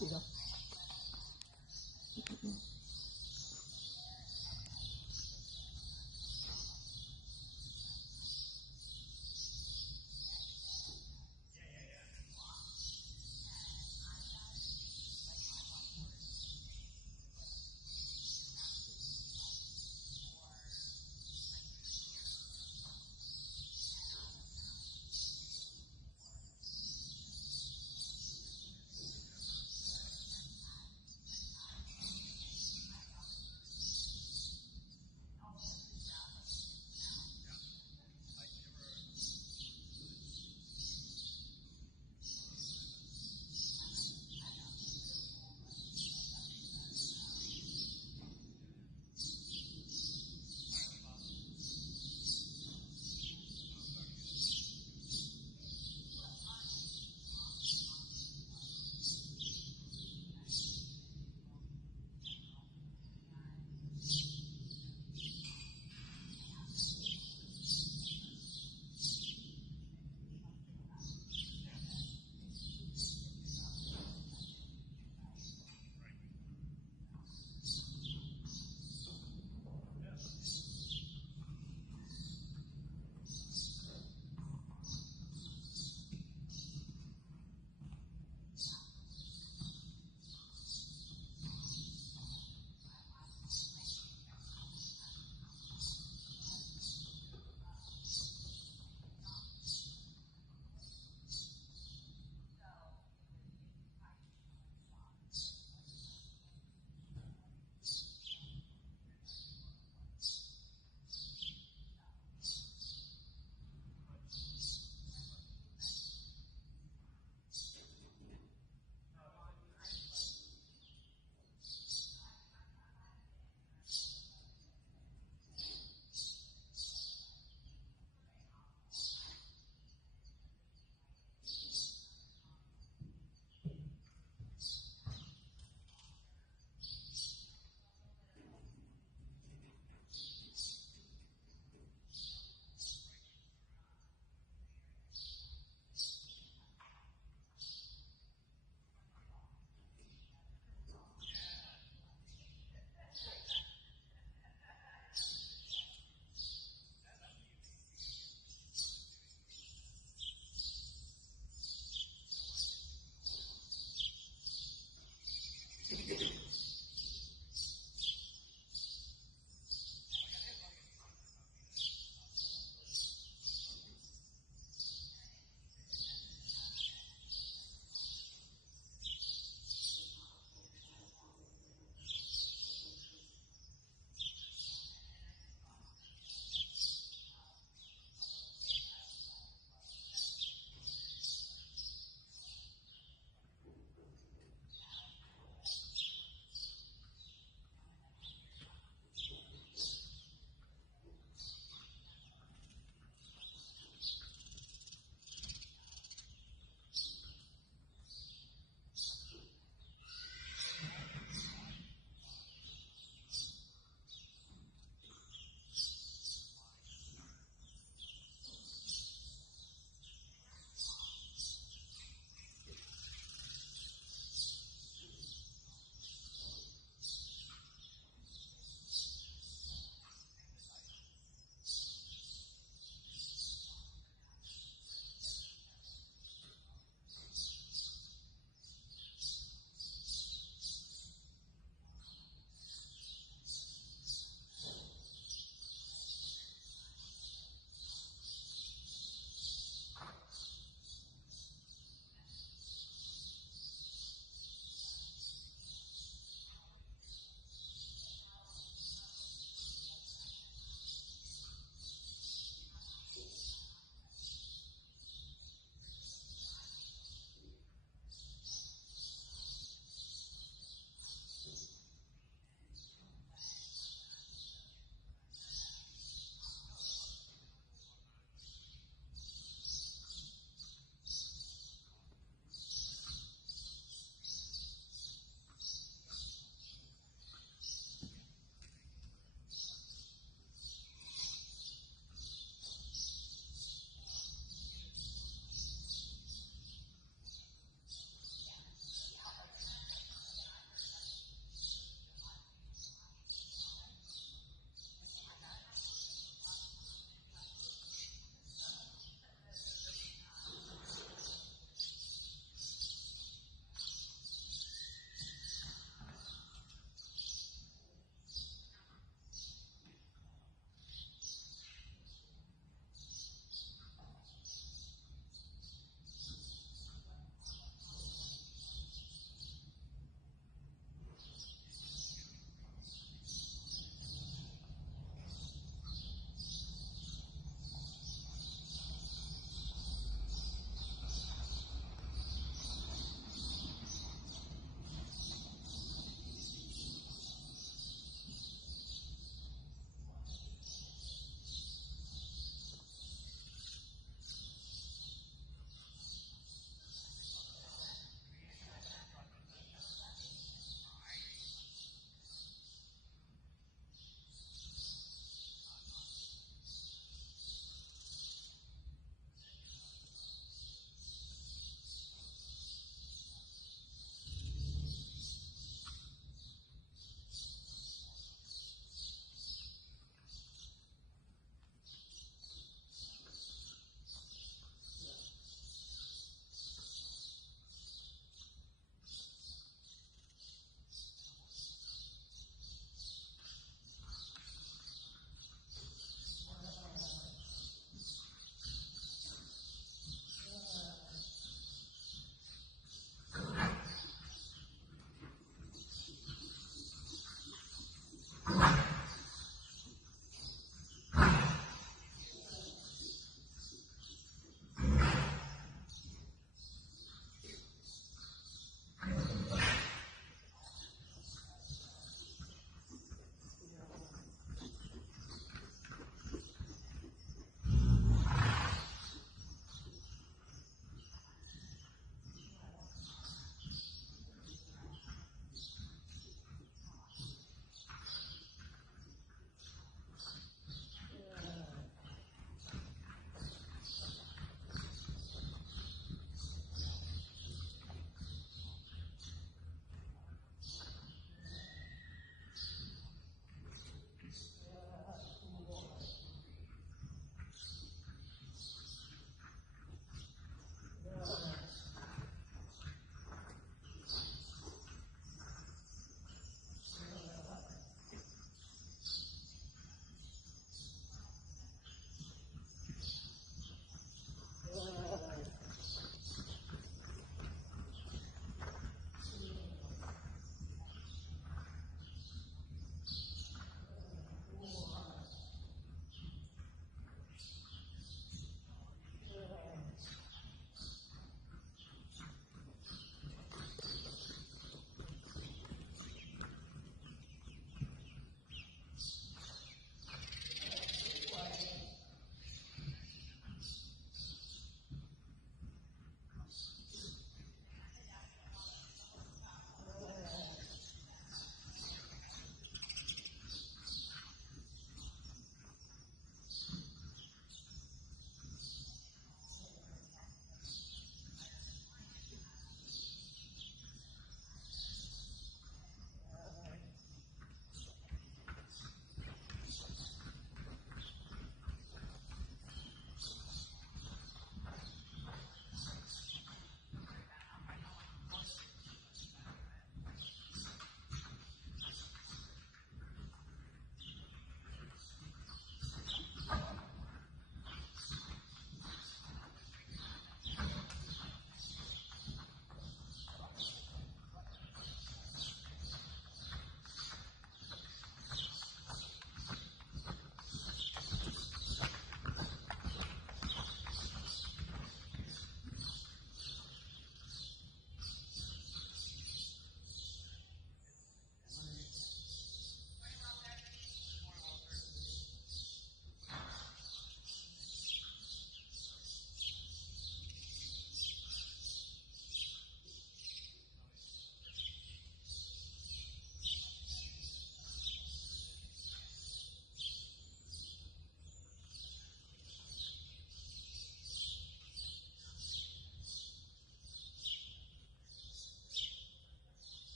gì đâu.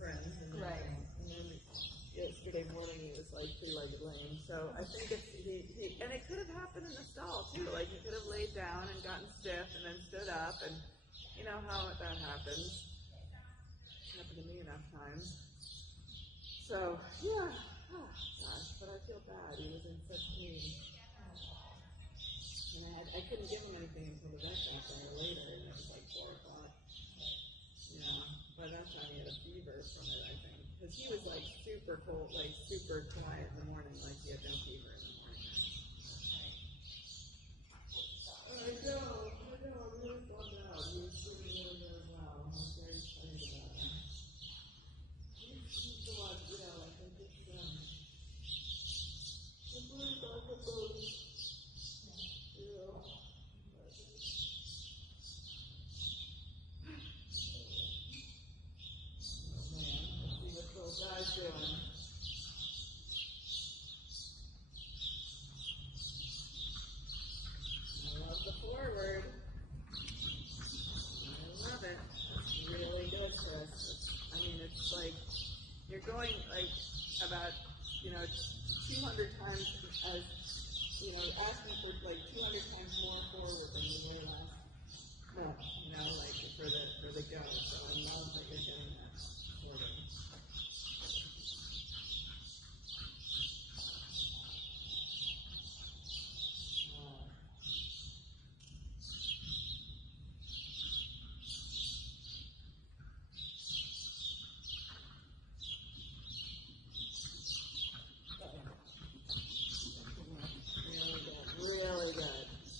friends. And then yesterday morning he was like three-legged lame. So I think it's, and it could have happened in the stall too. Like he could have laid down and gotten stiff and then stood up, and you know how that happens. It's happened to me enough times. So, yeah, oh gosh, but I feel bad. He was in such pain. And I couldn't give him anything until the vet got there later, and it was like 4 o'clock. Yeah, by that time he had a fever from it, I think. Because he was like super cold, like super quiet in the morning, like he had no fever in the morning. I know, I'm really bummed out. He was doing really, really well. I was very excited about him. He's the one, you know, I think it's, I'm really bummed about him. You know. Guy's doing. I love the forward. I love it. It's really good, Chris. I mean, it's like you're going like about 200 times as asking for like 200 times more forward than you were last month. Like for the go. So I love that you're getting that forward.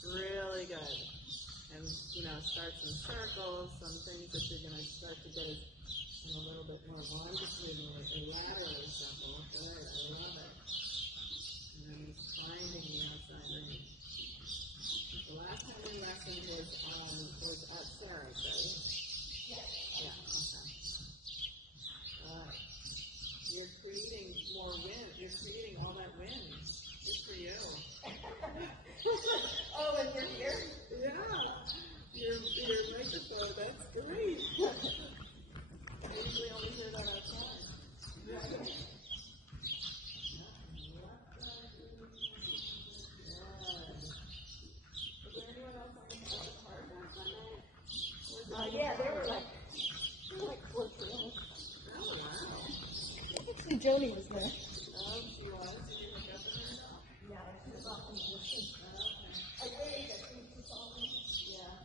Really good. And, start some circles, some things that you're going to start to get a little bit more longitudinally, laterally simple. Good, I love it. And then he's finding the outside ring. The last time we lessened was at Sarah's, right? Yeah, okay. You're creating more wind. You're creating all that wind. Good for you. Oh, and you're here? Yeah. Your microphone, that's great. I usually only hear that outside. Yeah. Good. Was there anyone else on the park on Sunday? Yeah, they were like 4 drills. Oh, wow. Actually, Joni was there. Oh, she was? Did you look up at her? Yeah, she was off in the distance. I waved, I think she saw me. Yeah.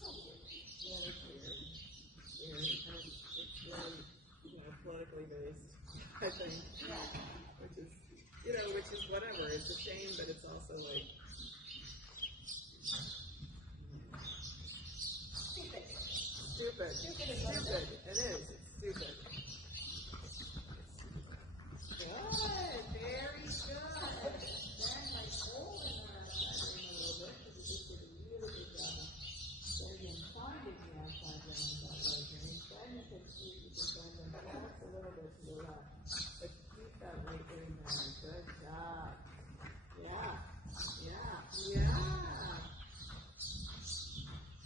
So weird. Yeah, it's weird. It's really, politically based, I think. Yeah. Which is whatever. It's a shame, but it's also like. Stupid. Stupid. It is. It's stupid. Good. Very good. Then like hold in the outside ring a little bit because you just did a really good job of getting and finding the outside ring with that leg ring. Then you can see if you can bend them back a little bit to the left. But keep that right ring there. Good job. Yeah.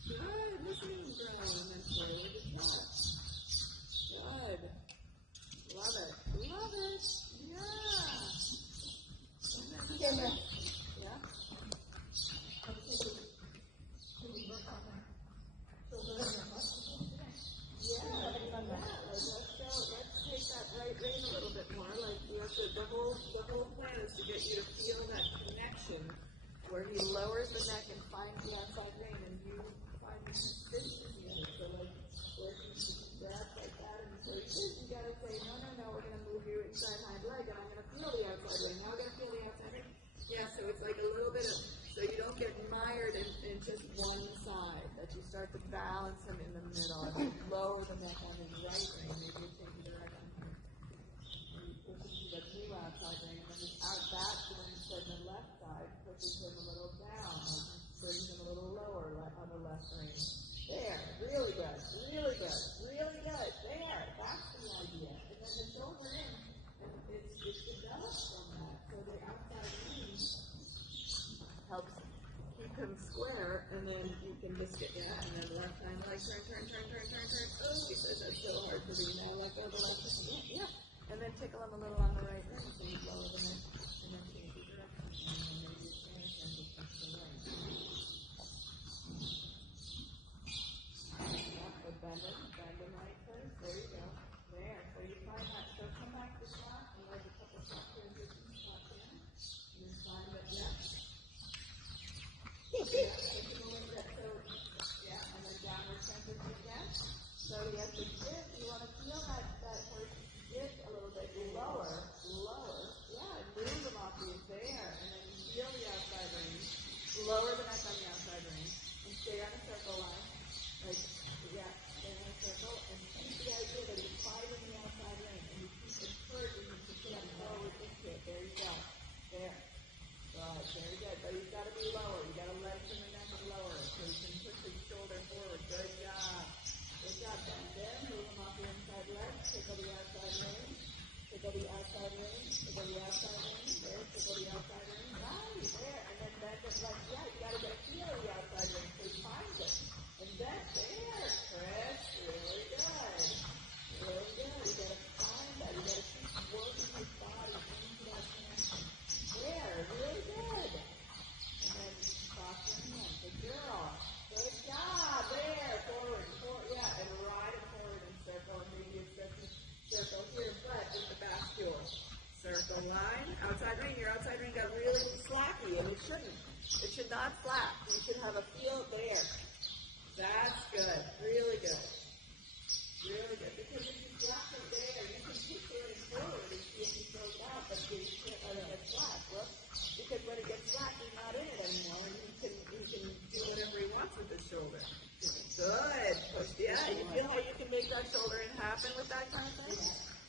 Good. Listening, grow, and then forward to touch. Good. Love it. Yeah. Camera. Yeah. Let's take that right rein a little bit more. Like we have to, the whole plan is to get you to feel that connection where he lowers the neck and finds the outside rein, and you find the consistency in it. So like where he grabs like that and says, you gotta say, no, we're gonna move you inside hind leg, and I'm gonna feel the outside rein. Now we're gonna feel the outside rein. Yeah, so it's like a little bit of, so you don't get mired in just one side, that you start to balance him in the middle, and you lower the neck on his right rein, maybe you change the direction, and you push him to the new outside rein, and then the back one instead the left side pushes him a little down, and brings him a little lower on the left rein. There, really good, there, that's the idea, and then the shoulder in, and it's developed from that, so the outside rein helps keep him square there, and then you can just get that, and then left hand leg, turn. Oh, he says that's so hard to do now. Let go of the left hand. Yeah. And then tickle him a little on the right leg, so you lower the neck, and then change the direction, and then maybe you turn and just push the leg. Yeah, so bend him right first. There you go. There. So you find that. So come back to shot, and there's a couple shot transitions, shot in, and then find that, yeah. Yeah, and then downward transition again. So he has to dip. You want to feel that horse dip a little bit lower. Yeah, and move him off you there. And then feel the outside range. Lower the neck on the outside range. And stay on a circle line. Like, yeah, stay on a circle. And keep the idea that he's fighting the outside range. And you keep encouraging him to put forward into it. There you go. There. Right, very good. But you've got to be lower. You've got to lengthen the neck and lower it so you can push his shoulder forward. Good job. Good job. Bend in. Move him off the inside leg. Tickle the outside range. Tickle the outside range. Tickle the outside range. There. Tickle the outside range. Right. There. And then bend it like, yeah, you got to get a feel of the outside range so he finds it. And then there. Chris. Really good. Really good. You got to find that. You got to keep working his body into that connection. There, really good. And then soften him. Good girl. Good job. There, forward, yeah, and ride it forward in circle. And maybe it's circle here, but with the back heel. Circle line, outside ring. Your outside ring got really slacky, and it shouldn't. It should not flap. You should have a feel there. That's good. Really good. Really good. Because if you flap it there, you can push it forward and see if he throws out, but you can't let it get flat. Whoops. Because when it gets flat, he's not in it anymore, and he can do whatever he wants with his shoulder. Good. Push. Yeah, you feel how you can make that shoulder in happen with that kind of thing?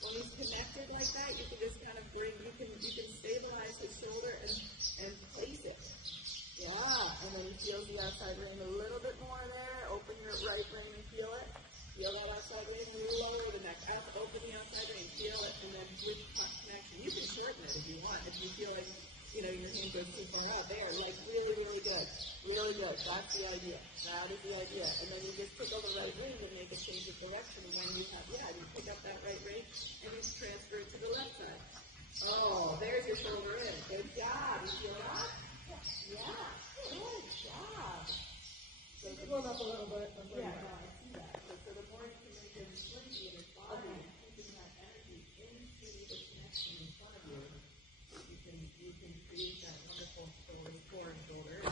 When he's connected like that, you can just kind of bring, you can stabilize his shoulder and place it. Yeah, and then he feels the outside ring a little bit more there. Open your right ring and feel it. Feel that outside ring, lower the neck. Open the outside ring, feel it, and then with connection. You can shorten it if you want. If you feel like, your hand goes too far out there. Like, really, really good. Really good. That's the idea. That is the idea. And then you just pick up the right ring and make a change of direction. And then you have, you pick up that right ring and you transfer it to the left side. Oh, there's your shoulder in. Good job. You feel that? Yeah. Good job. So Going up a little bit. Yeah, no, I see that. So the more you can make him slinky in his body, keeping that energy into the connection in front of you, you can create that wonderful shoulder, core and shoulder.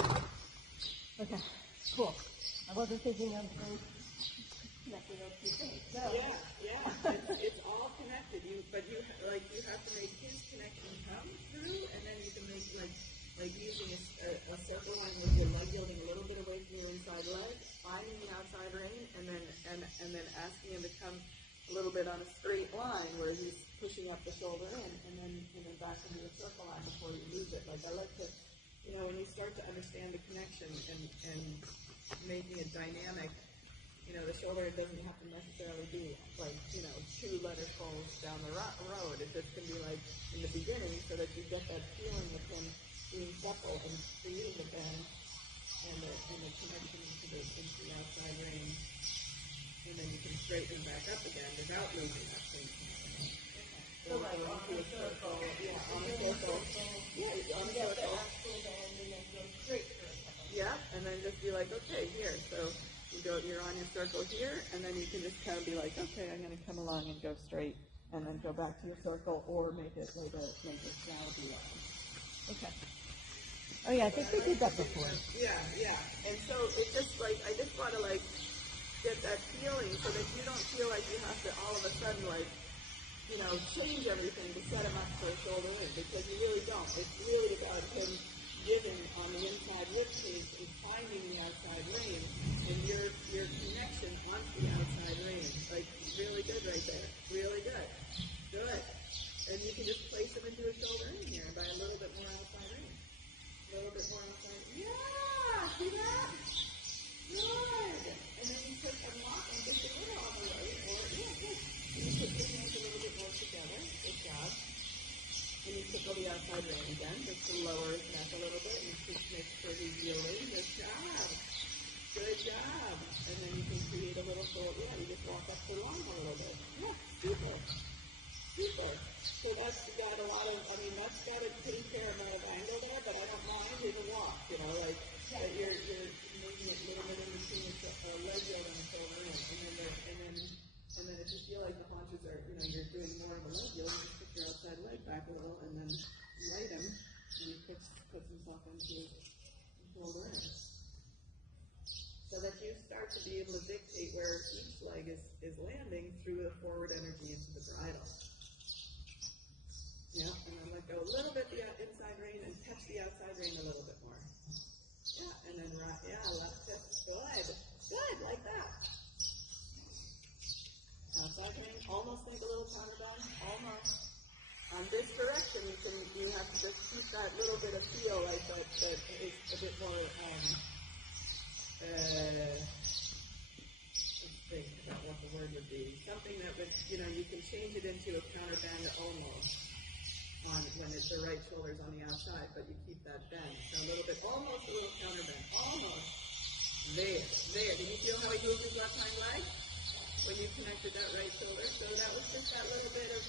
Okay, cool. I wasn't thinking of connecting those two things. So. Yeah. It's all connected. But you have to make his connection come through, and then you can make like using a circle line with your leg yielding a little bit away from your inside leg, finding the outside ring, and then asking him to come a little bit on a straight line where he's pushing up the shoulder in, and then back into the circle line before you lose it. Like I like to, when you start to understand the connection and making it dynamic, the shoulder doesn't have to necessarily be like, 2 letter folds down the road. It just can be like in the beginning so that you get that feeling of him being supple and creating the bend and the connection into the outside range. And then you can straighten him back up again without losing that same connection. So like on a circle. Yeah, on a circle. Yeah, on a circle. Yeah, and then just be like, okay, here. So you're on your circle here, and then you can just kind of be like, okay, I'm going to come along and go straight, and then go back to your circle, or make it like a slalom line. Okay. Oh yeah, I think we did that before. Yeah. And so it's just like, I just want to get that feeling so that you don't feel like you have to all of a sudden change everything to set him up for a shoulder in, because you really don't. It's really about him giving on the inside rib cage and finding the outside range, and your connection onto the outside range. Like, really good right there. Really good. Good. And you can just place him into a shoulder in here by a little bit more outside range. A little bit more outside. Yeah! See that? Good! And then you put a lock and just a little on the right, or, good. And you put your hands a little bit more together. Good job. And you tickle the outside range again, just to lower his neck a little bit, and just make sure he's yielding. Good job. the line a little bit. Yeah, super. Super. So that's got a lot of, I mean, that's got a pretty fair amount of angle there, but I don't mind in a walk, you know, like, that you're making it a little bit in between the leg yield and the shoulder in. And then if you feel like the haunches are, you know, you're doing more of a leg yield, you just put your outside leg back a little and then light him, and he puts himself into shoulder in. So that you start to be able to dictate where each leg is landing through the forward energy into the bridle. Yeah, and then let go a little bit the inside rein and touch the outside rein a little bit more. Yeah, and then right, yeah, left hip. Good, like that. Outside rein, almost like a little counterbend, almost. On this direction, you have to just keep that little bit of feel like that is a bit more, let's think about what the word would be. Something that would, you know, you can change it into a counterbend almost when it's the right shoulder's on the outside, but you keep that bend. So a little bit, almost a little counterbend, almost. There. Did you feel how he moved his left hind leg when you connected that right shoulder? So that was just that little bit of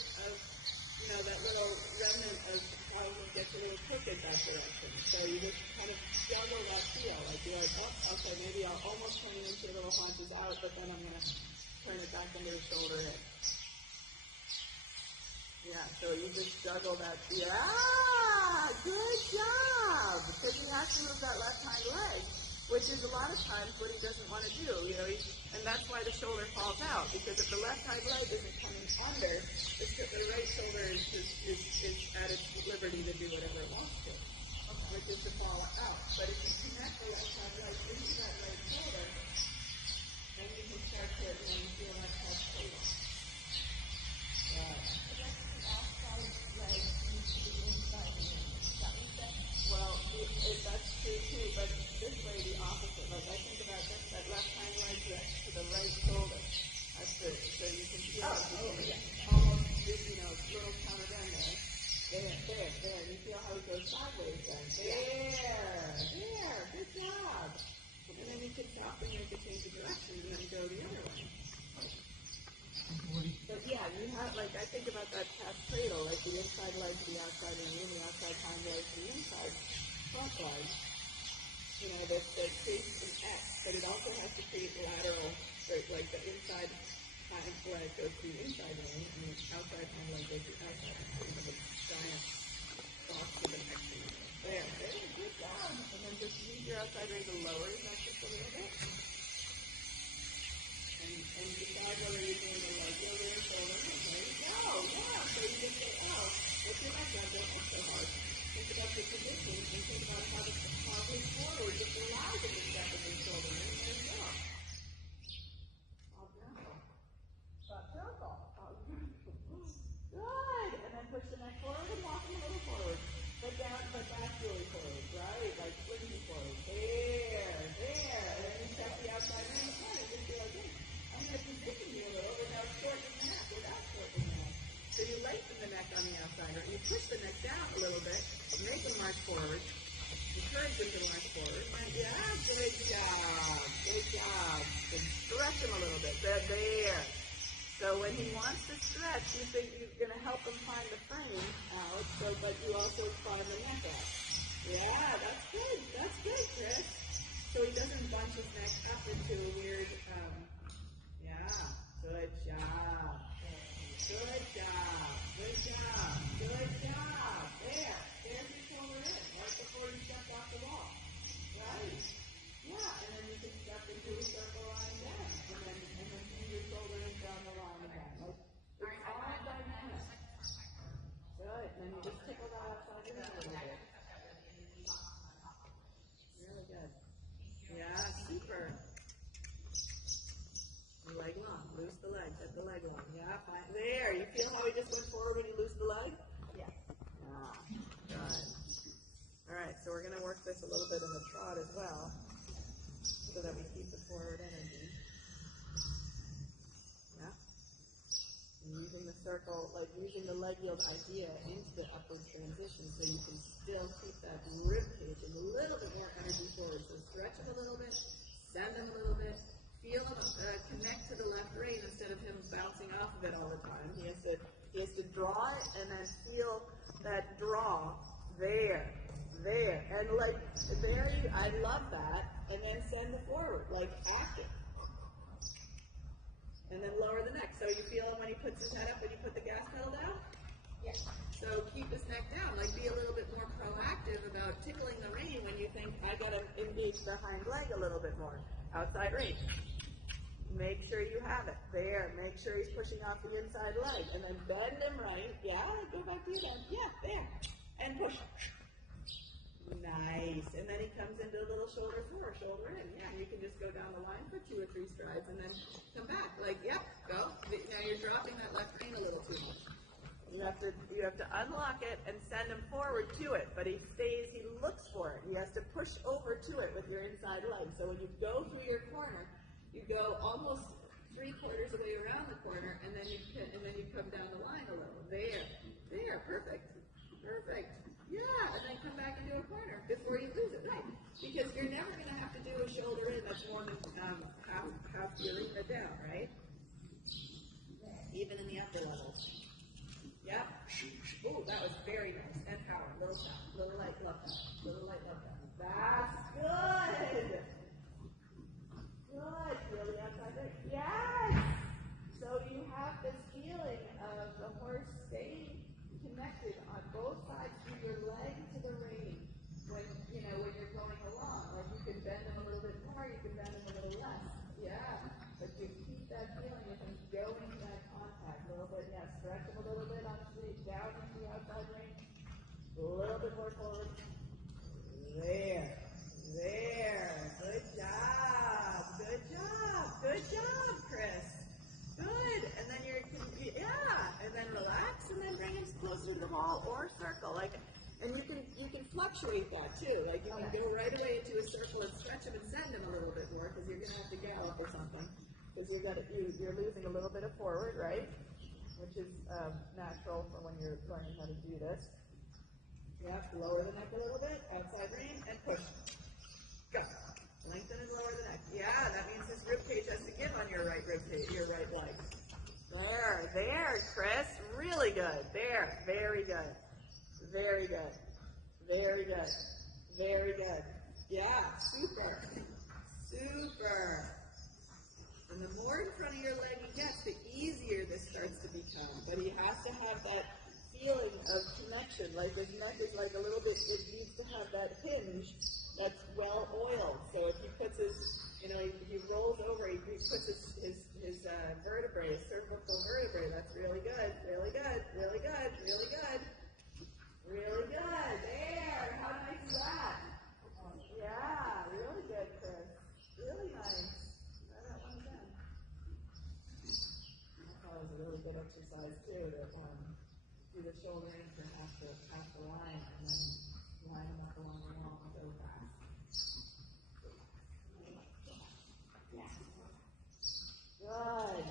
you know, that little remnant of how he gets a little crooked that direction. So you just kind of juggle that feel. Like you're like, oh, okay, maybe I'll almost turn into a little haunches out, but then I'm going to turn it back into the shoulder in. Yeah, so you just juggle that. Yeah, good job. Because he has to move that left hind leg, which is a lot of times what he doesn't want to do. You know, and that's why the shoulder falls out. Because if the left hind leg isn't coming under, the right shoulder is at its liberty to do whatever it wants to, which is to fall out. But if you connect the left hind leg into that right shoulder, then you can start to, you know, you feel that touch table. Well, that's true too, but this way the opposite. Like I think about this, that left hind leg to the right shoulder. That's it. So you can feel almost, you know, little counter bend there. There. You feel how it goes sideways then. There. Good job. And then you can soften, you can change the direction, and then go the other way. But yeah, you have, like, I think about that calf cradle, like the inside leg to the outside and the outside hind leg to the inside front leg. You know, that creates an X, but it also has to create lateral, like the inside hind leg goes to the inside leg, and the outside hind leg goes to the outside. So you have a giant box with an X in it. There, good job. And then just use your outside leg to lower that just a little bit. And decide whether you're doing the leg over or shoulder. There you go. Yeah. So you just say, oh, if you're not done, don't work so hard. Think about your position and think about how to move forward. Just allow them to step in the shoulder. And there you go. All gentle. Good. And then push the neck forward and walk a little forward. But back really forward, right? Like swinging forward. There. And then you step the outside ring again and just be like, hey, I'm going to position you a little without shortening the neck, So you lengthen the neck on the outside, or you push the neck down a little bit, make them march forward, encourage them to march forward, and yeah, good job. And stretch them a little bit. There. So when he wants to stretch, you think you're going to help him find the frame out, but you also firm the neck up. Yeah, that's good, Chris. So he doesn't bunch his neck up into a weird, good job. There's your shoulder in, right before you step off the wall. Right? Yeah, and then you can step into a circle line down, and then bring your shoulder in down the line again. Like, it's all dynamic. Good, and then you just tickle that outside in a little bit. Really good. Yeah, super. Leg long. Loose the leg. Get the leg long. Yeah, fine. There. You feel how he just went forward when you loose the leg? Yes. Good. All right, so we're going to work this a little bit in the trot as well, so that we keep the forward energy. Yeah. And using the circle, like using the leg yield idea into the upward transition, so you can still keep that rib cage and a little bit more energy forward. So stretch it a little bit, send him a little bit. Feel him connect to the left rein instead of him I love that. And then send the forward, like active. And then lower the neck. So you feel him when he puts his head up when you put the gas pedal down? Yes. So keep his neck down. Like be a little bit more proactive about tickling the rein when you think I gotta engage the hind leg a little bit more. Outside rein. Make sure you have it. There. Make sure he's pushing off the inside leg. And then bend him right. Yeah, go back to your bend. Yeah, there. And push. Nice. And then he comes into a little shoulder forward, shoulder in. Yeah, you can just go down the line for 2 or 3 strides and then come back. Like, yep, go. Now you're dropping that left rein a little too much. You have to unlock it and send him forward to it, but he looks for it. He has to push over to it with your inside leg. So when you go through your corner, you go almost 3/4 of the way around the corner, and then you come down the line a little. There, perfect. Yeah, and then come back into a corner before you lose it, right? Because you're never going to have to do a shoulder in that's more than half your arena down, right? Even in the upper levels. Yep. Ooh, that was very nice. And power. Little tap. Little light, love that. Little light, love that. That's good. Good. Feel the outside leg. Yes. So you have this feeling of the horse staying connected on both sides through your leg to the rein when you're going along. Like you can bend them a little bit more, you can bend them a little less. Yeah. But you keep that feeling of him going to that contact a little bit. Yeah, stretch him a little bit on the down into the outside rein. A little bit more forward. There. Good job. Good job, Chris. Good. And then and then relax and then bring him closer to the ball or circle. And you can fluctuate that too. Like you can go right away into a circle and stretch him and send him a little bit more because you're gonna have to gallop or something. Because you're losing a little bit of forward, right? Which is natural for when you're learning how to do this. Yep, lower the neck a little bit, outside rein, and push. Go. Lengthen and lower the neck. Yeah, that means his rib cage has to give on your right rib cage, your right leg. There, Chris. Really good. There, very good. Yeah, super. And the more in front of your leg he gets, the easier this starts to become. But he has to have that feeling of connection. Like his neck is like a little bit, it needs to have that hinge that's well oiled. So if he puts his, he rolls over, he puts his vertebrae, his cervical vertebrae, that's really good. There, how nice is that? Yeah, really good, Chris. Really nice. Try that one again. I thought it was a really good exercise too, to do the shoulder in for half the line, and then line them up along the wall and go fast. Good.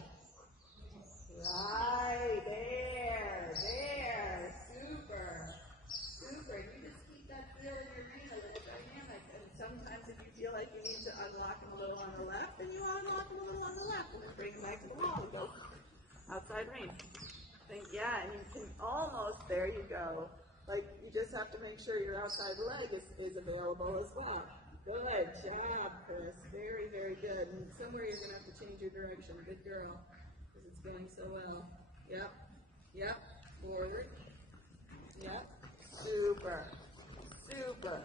Right there. Super. You just keep that feel in your rein a little dynamic. And sometimes if you feel like you need to unlock him a little on the left, then you unlock him a little on the left, and then bring him back to the wall and go outside rein. And you can almost, there you go. Like you just have to make sure your outside leg is available as well. Good job, Chris. Very, very good. And somewhere you're going to have to change your direction. Good girl. Because it's going so well. Yep. Forward. Yep. Super. Good job.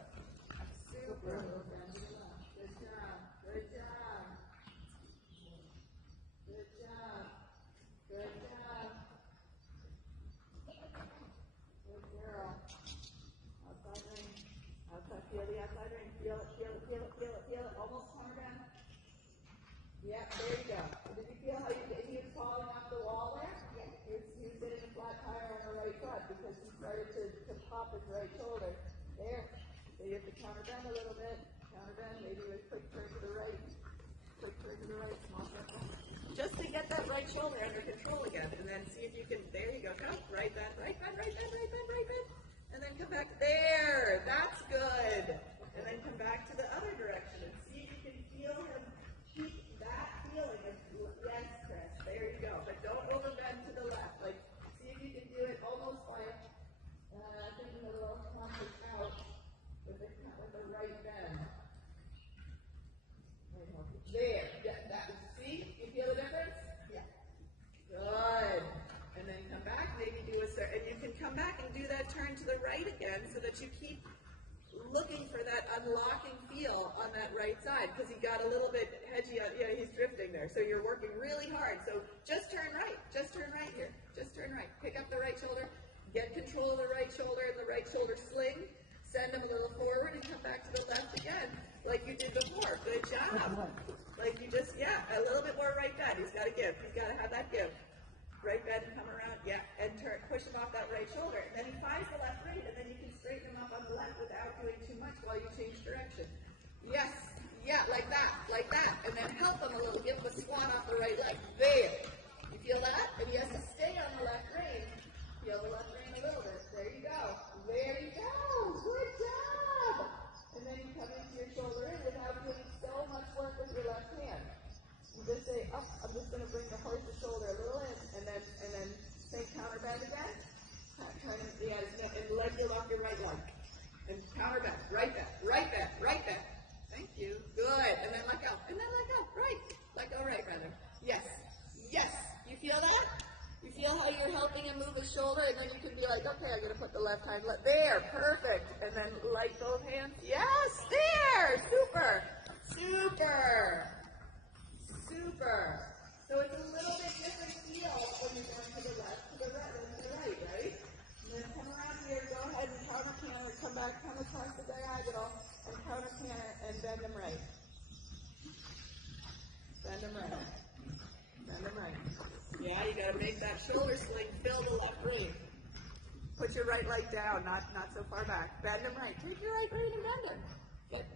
Good girl. Outside ring. Feel the outside ring. Feel it. Almost corner down. Yep, there you go. Did you feel how he was falling off the wall there? Yeah. He was hitting a flat tire on the right foot because he started to pop his right shoulder. There. So you have to counter bend a little bit. Maybe with a quick turn to the right. Small circle. Just to get that right shoulder under control again. And then see if you can, there you go. Come. Right bend. And then come back. There. That's good. And then come back to the other direction and see if you can feel him keep that feeling of, yes, Chris, there you go. But don't overbend to the left. Like, see if you can do it almost like thinking a little punch out with the right bend. right again so that you keep looking for that unlocking feel on that right side, because he got a little bit hedgy, he's drifting there. So you're working really hard. So just turn right here. Just turn right. Pick up the right shoulder, get control of the right shoulder and the right shoulder sling, send him a little forward and come back to the left again, like you did before. Good job. Like you just, a little bit more right bend. He's got to give. He's got to have that give. Right bend, come around, and turn, push him off that right shoulder. And then he finds the left rein, and then you can straighten him up on the left without doing too much while you change direction. Yes, like that. And then help him a little, give him a swan off the right leg. There. You feel that? And he has to stay on the left rein. Feel the left rein a little bit. There you go. There you go. Good job. And then you come into your shoulder in without doing so much work with your left hand. You just say, I'm just going to bring the horse's shoulder a little in, and then say counter bend again. And leg heel off your right leg. And counter bend, right bend. Thank you. Good. And then let go. Right. Let go right, rather. Yes. You feel that? You feel how you're helping him move his shoulder, and then you can be like, okay, I'm going to put the left hand, there, perfect. And then light both hands. Yes, there. Super. So it's a little bit different feel when you're going to the left, to the right, right? And then come around here, go ahead and counter canter, come back, come across the diagonal, and counter canter, and bend them right. Yeah, you got to make that shoulder sling fill the left rein. Put your right leg down, not so far back. Bend them right. Take your right rein and bend them.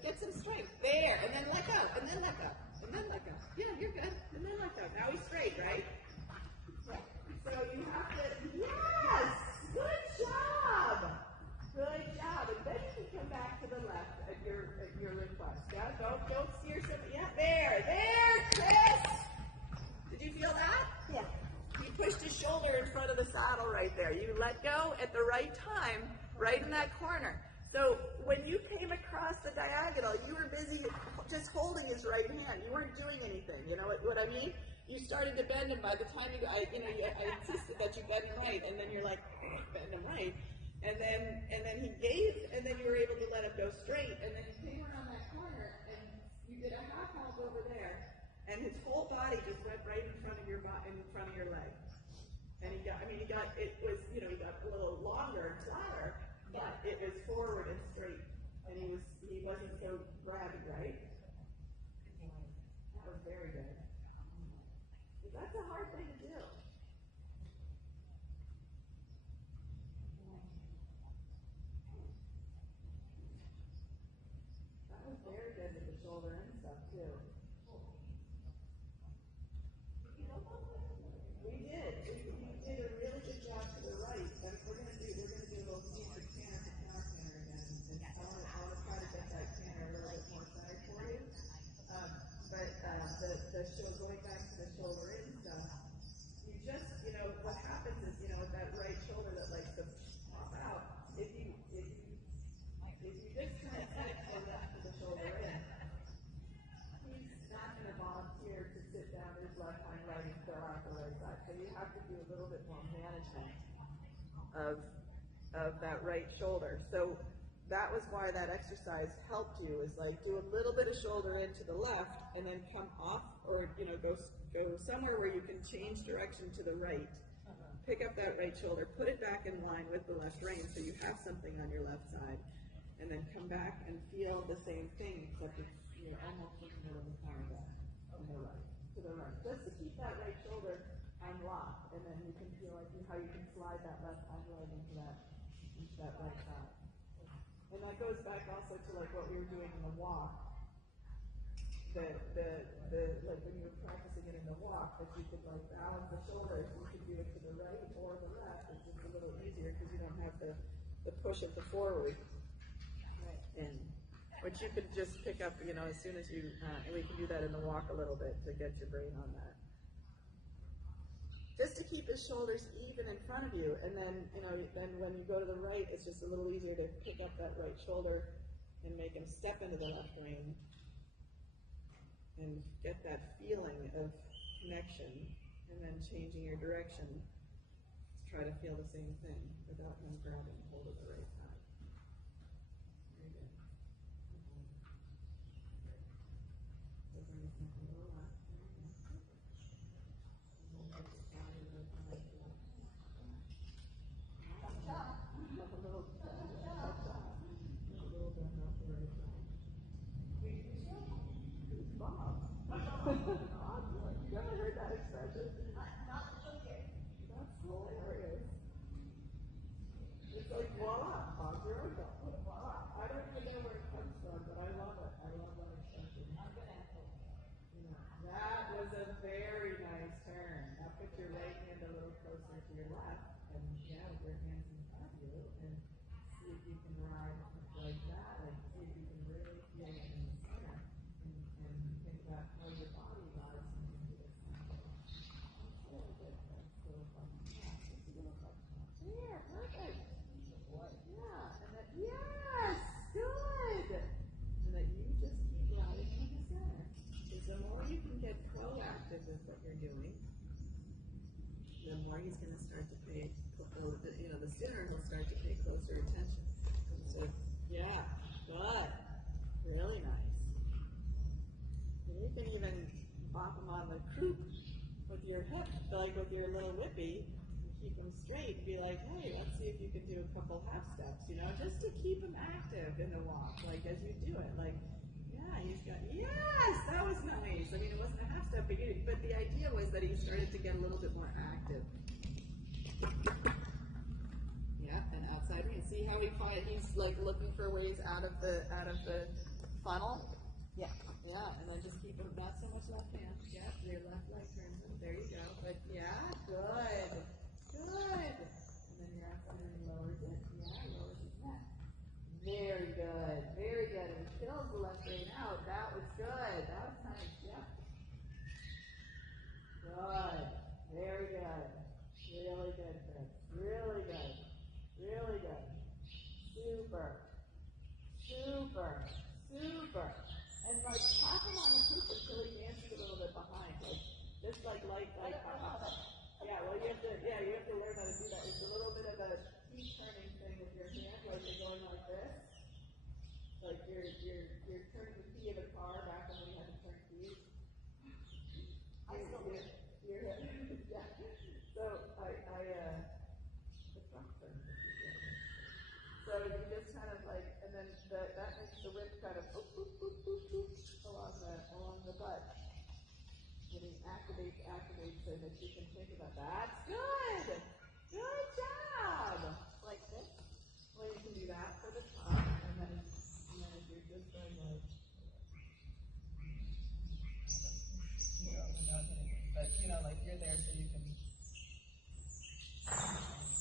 Get some strength. There, and then let go, and then let go. Yeah, you're good. And then let go. Now he's straight, right? Yeah. So you have to, yes! Good job! And then you can come back to the left at your request. Yeah, don't steer something. Yeah, there, Chris! Did you feel that? Yeah. He pushed his shoulder in front of the saddle right there. You let go at the right time, right in that corner. So when you came across the diagonal, you were busy just holding his right hand. You weren't doing anything. You know what I mean? You started to bend him by the time I insisted that you bend him right, and then you're like, bend him right. And then he gave, and then you were able to let him go straight, and then you came around that corner, and you did a half hop over there, and his whole body just went right in front of your leg. And he got a little longer and flatter, but it was forward and straight, and he wasn't so grabby, right? That was very good. That's a hard thing to do. That was very good with the shoulder and stuff too. We did. We did a really good job to the right. But we're gonna do a little secret canter to counter canter again. And I want to try to get that canter a little bit more centered for you. The show going back to the shoulder in stuff. You just, what happens is, with that right shoulder that likes to pop out, if you just kind of set it from left to the shoulder in, he's not going to volunteer to sit down his left hind right and fill out the right side. So you have to do a little bit more management of that right shoulder. So that was why that exercise helped you, is like do a little bit of shoulder into the left and then come off, or go somewhere where you can change direction to the right. Pick up that right shoulder, put it back in line with the left rein so you have something on your left side, and then come back and feel the same thing, except you're almost in the middle of the counter back to the right. Just to keep that right shoulder unlocked, and then you can feel like how you can slide that left hind leg into that right side. And that goes back also to like what we were doing in the walk. Like when you were practicing it in the walk, that you could like balance the shoulders, you could do it to the right or the left. It's just a little easier because you don't have the push of the forward. Right. And which you could just pick up, as soon as you, and we can do that in the walk a little bit to get your brain on that. Just to keep his shoulders even in front of you, and then, then when you go to the right, it's just a little easier to pick up that right shoulder and make him step into the left rein and get that feeling of connection, and then changing your direction to try to feel the same thing without him grabbing hold of the right side. You never heard that expression? Not okay. That's hilarious. It's like voila, Ponderosa. Voila. I don't even know where it comes from, but I love it. I love that expression. I'm gonna have to. That was a very nice turn. Now put your right hand a little closer to your left, and yeah, with your hands in front of you, and see if you can ride like that, like see if you can really feel it in the center, and think about how your body rides into the center. That's really good. That's so fun. Yeah, just a little touch. There, perfect. Yeah, and then yes, good. And then you just keep riding in the center. Because the more you can get proactive with what you're doing, the more he's going to start to pay, the sooner he'll start to pay closer attention. So, yeah, good. Really nice. And you can even bop him on the croup with your hip, like with your little whippy, and keep him straight and be like, hey, let's see if you can do a couple half steps, just to keep him active in the walk, like as you do it. Like, yeah, he's got, yes, that was nice. I mean, it wasn't a half step, but the idea was that he started to get a little bit more active. Yeah, and outside range. See how he's like looking for where he's out of the funnel? Yeah. Yeah, and then just keep him, not so much left hand. Yeah, your left leg turns him. There you go. But yeah, good. Good. And then your outside range lowers it. Yeah, lowers his neck. Very good. Very good. And fills the left brain out. That was good. That was nice. Yeah. Good. Very good. Really good, Chris. Really good. Really good. Super. Super. Super. And like tap him on the poop until he dances a little bit behind. Like just like yeah, well you have to learn how to do that. It's a little bit of a key turning thing with your hand, like you're going like this. Like you're turning the key of a car back when we had to turn keys. Yeah. So the truck turns the key. So you just kind of like, and then that makes the whip kind of along the butt. And he activates so that you can think about that. That's good. Good job. Like this. Well, you can do that for the top, and then you're just going like, without hitting it. But like you're there so you can.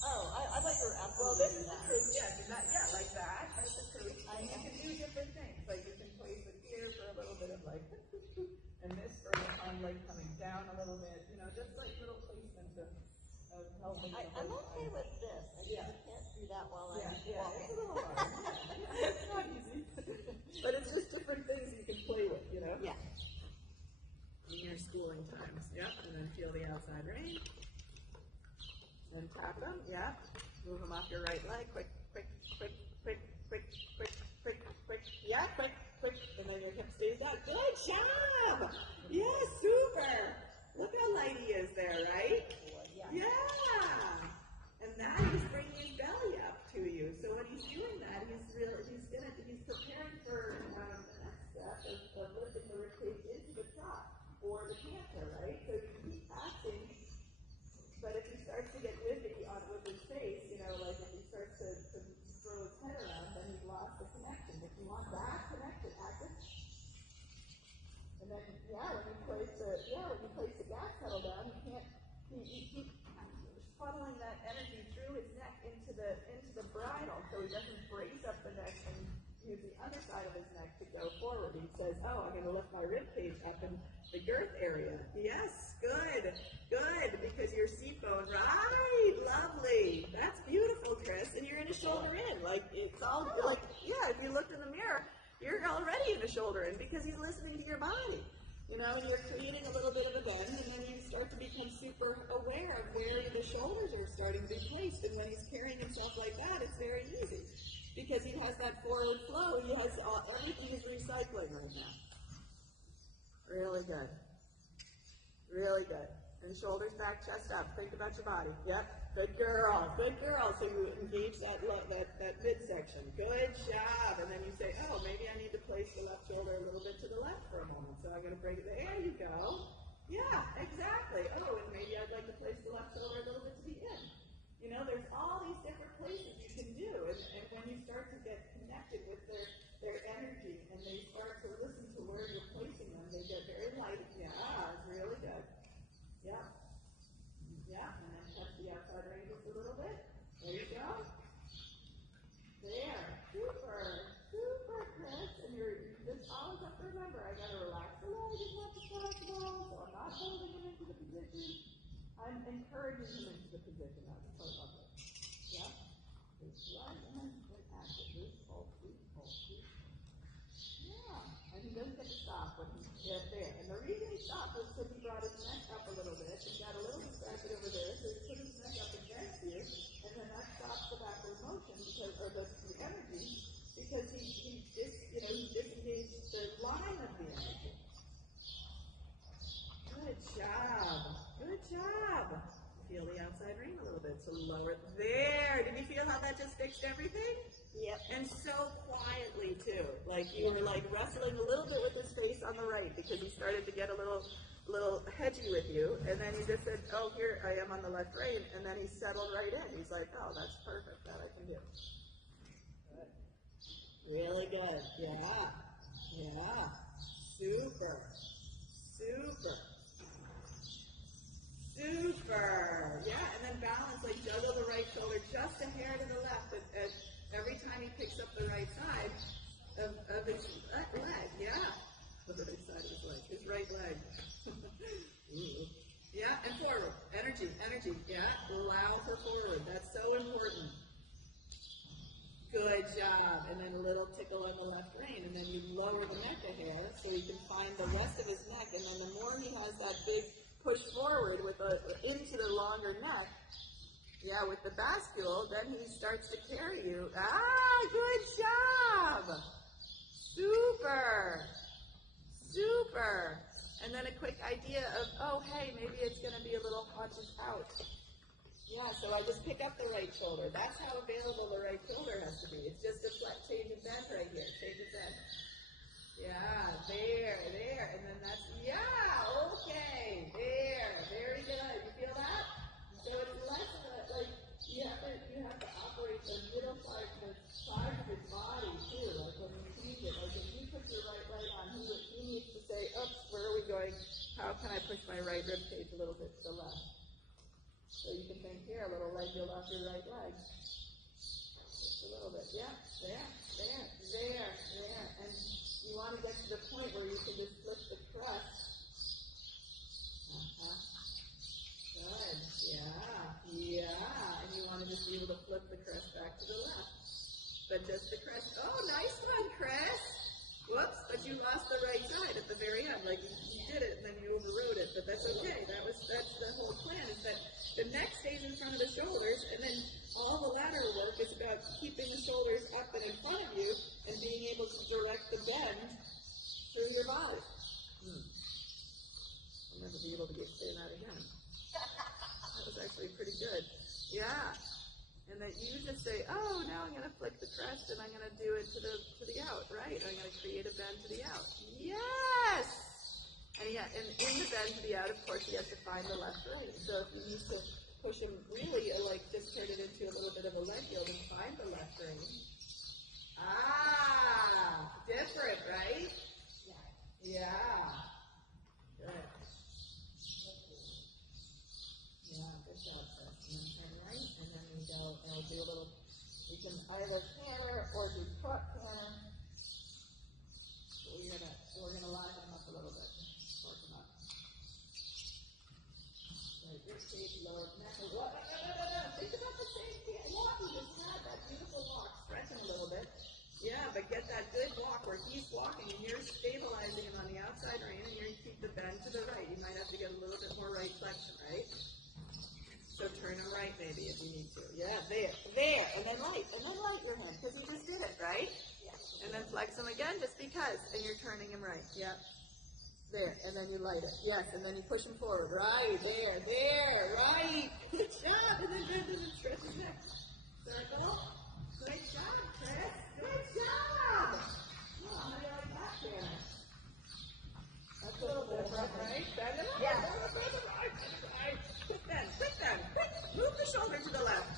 Oh, I thought you were asking. Well, this is the truth. Yeah, like that. That's the truth. And you can do different things. Like you can place it here for a little bit of like, and this for the arm leg coming down a little bit. Just like little placements of helping. I'm okay with this. I just can't do that while I'm walking. walking. It's a little hard. It's not easy. But it's just different things you can play with, Yeah. In your schooling times. Yep. And then feel the outside range. Then tap them. Yep. Move them off your right leg. Quick. Yeah, quick. And then your hip stays out. Good job. Yeah, super. Look how light he is there, right? Yeah. And now he's bringing his belly up to you. So when he's doing that, he's preparing for the next step of lifting the ribcage into the top or the canter, right? So you keep acting. But if he starts to get whippy with his face, like if he starts to throw his head around, then he's lost the connection. If you want that connection active, and then when you place the gas pedal down, you keep funneling that energy through his neck into the bridle, so he doesn't brace up the neck and use the underside of his neck to go forward. He says, oh, I'm going to lift my rib cage up in the girth area. Yes, good, because your seat bone, right, lovely. That's beautiful, Chris, and you're in a shoulder in. Like, it's all, like, yeah, if you looked in the mirror, you're already in a shoulder in because he's listening to your body. And you're creating a little bit of a bend, and then you start to become super aware of where the shoulders are starting to be placed. And when he's carrying himself like that, it's very easy because he has that forward flow. He has everything is recycling right now. Really good. And shoulders back, chest up. Think about your body. Yep. Good girl. Good girl. So you engage that midsection. Good job. And then you say, oh, maybe I need to place the left shoulder a little bit to the left for a moment. So I'm going to bring it. There you go. Yeah, exactly. Oh, and maybe I'd like to place the left shoulder a little bit to the in. You know, there's all these different places you can do. And when you start to get connected with their energy and they start to listen to where you're placing them, they get very light. Yeah, it's really good. Yeah. Yeah, and then touch the outside range just a little bit. There you go. There. Super. Super, Chris. And you're just always have to remember, I gotta relax the leg as much as possible, so I'm not holding him into the position. I'm encouraging him into the position. That's what I love it. Yeah. Just right and active. Just hold, please, hold, please. Yeah. And he doesn't get to stop when he's there. And the reason he stopped was because he brought his neck up a little bit and got a little distracted over there, so he put his neck up against you, and then that stops the backward motion because, or the energy, because he disengaged the line of the energy. Good job. Good job. Feel the outside ring a little bit. So lower there. Did you feel how that just fixed everything? Yep. And so quietly too. Like you were like wrestling a little bit with his face on the right because he started to get a little hedgy with you. And then you just said, oh, here I am on the left rein. And then he settled right in. He's like, oh, that's perfect. That I can do. Good. Really good. Yeah. Yeah. Super. Super. Super. Yeah, and then balance, like juggle the right shoulder just a hair to the left as every time he picks up the right side of his leg. Yeah. The right side of his leg. His right leg. Yeah, and forward. Energy, energy. Yeah, allow for forward. That's so important. Good job. And then a little tickle on the left rein, and then you lower the neck a hair so you can find the rest of his neck, and then the more he has that big push forward with into the longer neck, yeah, with the bascule, then he starts to carry you. Ah, good job. Super. Super. And then a quick idea of, oh, hey, maybe it's going to be a little haunches out. Yeah, so I just pick up the right shoulder. That's how available the right shoulder has to be. It's just a flat change of bend right here. Change of bend. Yeah, there, and then that's, yeah, okay, there, very good. You feel that? So it's less of a, like, you have to operate the middle part, the side of his body too. Like when you change it, like if you put your right leg on, he needs to say, oops, where are we going? How can I push my right rib cage a little bit to the left? So you can think here, a little leg build off your right leg. Just a little bit, yeah, there. And you want to get to the point where you can just flip the crest. Good. Yeah. And you want to just be able to flip the crest back to the left. But just the crest. Oh, nice one, Chris. Whoops, but you lost the right side at the very end. Like you did it and then you overrode it, but that's okay. That's the whole plan, is that the neck stays in front of the shoulders, and then all the lateral work is about keeping the shoulders up and in front of you and being able to direct the bend through your body. I'll never be able to say that again. That was actually pretty good. Yeah. And that you just say, oh, now I'm going to flick the crest and I'm going to do it to the out, right? I'm going to create a bend to the out. Yes! And in the bend to the out, of course, he has to find the left rein. So if you need to push him really, like just turn it into a little bit of a leg yield and find the left rein. Ah, different, right? Yeah. Good. Yeah, good job, Chris. And then turn right, and then we go, and we'll do a little, we can either hammer or do foot hammer. So we're gonna liven them up a little bit. Torque them up. Right, this stage, lower neck. What? No. Think about the same walk you just had, that beautiful walk, stretching a little bit. Yeah, but get that good walk where he's walking and you're stabilizing him on the outside rein and you're keep the bend to the right. You might have to get a little bit more right flexion, right? So turn him right maybe if you need to. Yeah, there, and then light your hand because we just did it, right? Yeah. And then flex him again just because, and you're turning him right. Yep. There, and then you light it. Yes, and then you push him forward. Right, there, right. Good job. And then stretch his neck. Circle. Good job, Chris. Good job. Oh, how do you like that, Tanner? That's a little different, right? Bend him up. Yeah. Bend him right. Quick bend, quick. Move the shoulder to the left.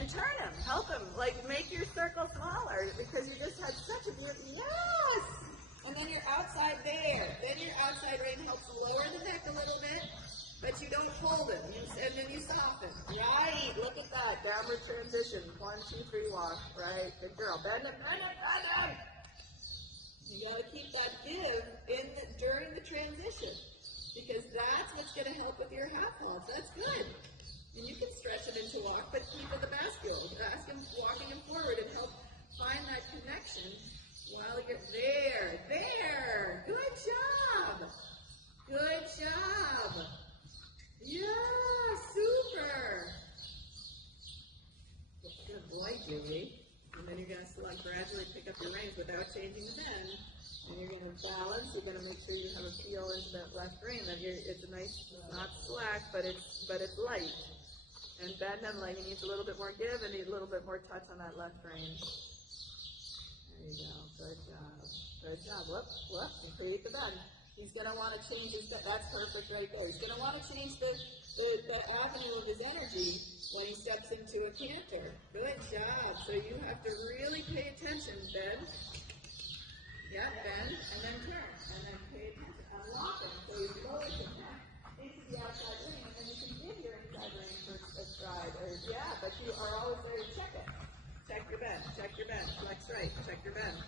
And turn him. Help him. Like, make your circle smaller because you just had such a beautiful... Yes! And then your outside there. Then your outside rein helps lower the neck a little bit, but you don't hold him. And then you soften. Right. Look at that. Downward transition. 1, 2, 3, walk. Right. Good girl. Bend him. You got to keep that give during the transition because that's what's going to help with your half walk. That's good. And you can stretch it into walk, but keep it the bascule. Ask him walking him forward and help find that connection. While you're there. Good job. Yeah, super. Good boy, Dewey. And then you're going to gradually pick up your reins without changing the bend. And you're going to balance. You're going to make sure you have a feel into that left rein. That it's a nice, not slack, but it's light. And bend them like he needs a little bit more give and needs a little bit more touch on that left rein. There you go. Good job. Whoop. And create the bend. He's going to want to change his bend. That's perfect right there. He's going to want to change the avenue of his energy when he steps into a canter. Good job. So you have to really pay attention. Bend. Yeah, bend. And then turn. And then pay attention. Unlock him. So he lowers his neck into the outside ring. And then you can give your inside ring for a stride. But you are always there to check it. Check your bend. Flex right. Check your bend.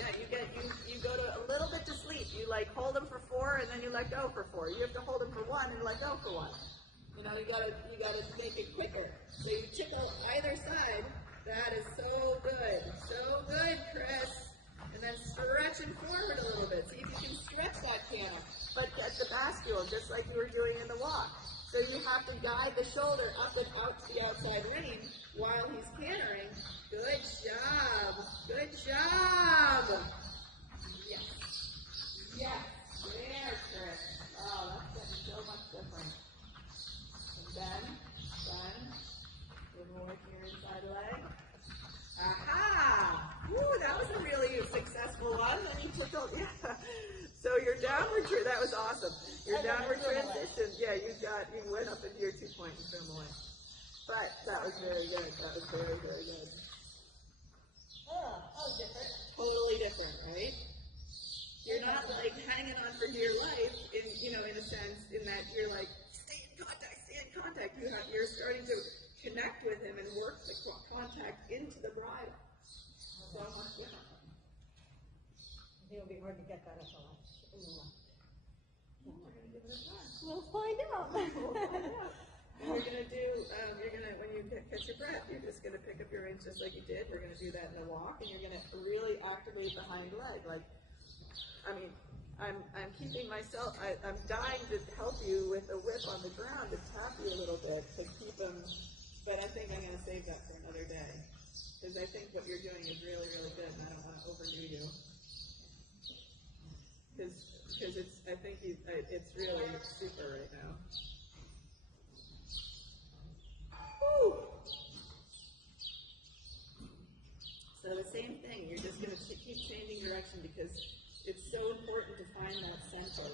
Yeah, you go to a little bit to sleep. You like hold him for 4 and then you let go for 4. You have to hold him for 1 and let go for 1. You know, you gotta make it quicker. So you tickle either side. That is so good. So good, Chris. And then stretch him forward a little bit. See if you can stretch that canter. But at the bascule, just like you were doing in the walk. So you have to guide the shoulder up and out to the outside rein while he's cantering. Good job. Yes. There, Chris. Oh, that's getting so much different. And bend. Good work your inside leg. Aha! Woo, that was a really successful one. And you took a, So your downward, that was awesome. Your downward transition, you went up into your 2-point and threw them away. But that was very good. Very good. Oh, different. Totally different, right? You're not like hanging on for dear life in a sense, in that you're like, stay in contact. You're starting to connect with him and work the contact into the bridle. So much different. I think it'll be hard to get that up in the left. We're going to give it a try. We'll find out. And when you catch your breath, you're just going to pick up your reins just like you did. We're going to do that in the walk, and you're going to really activate the hind leg. I'm keeping myself, I'm dying to help you with a whip on the ground to tap you a little bit to keep them, but I think I'm going to save that for another day. Because I think what you're doing is really, really good, and I don't want to overdo you. Because it's really super right now. Woo! So the same thing, you're just going to keep changing direction because it's so important to find that center.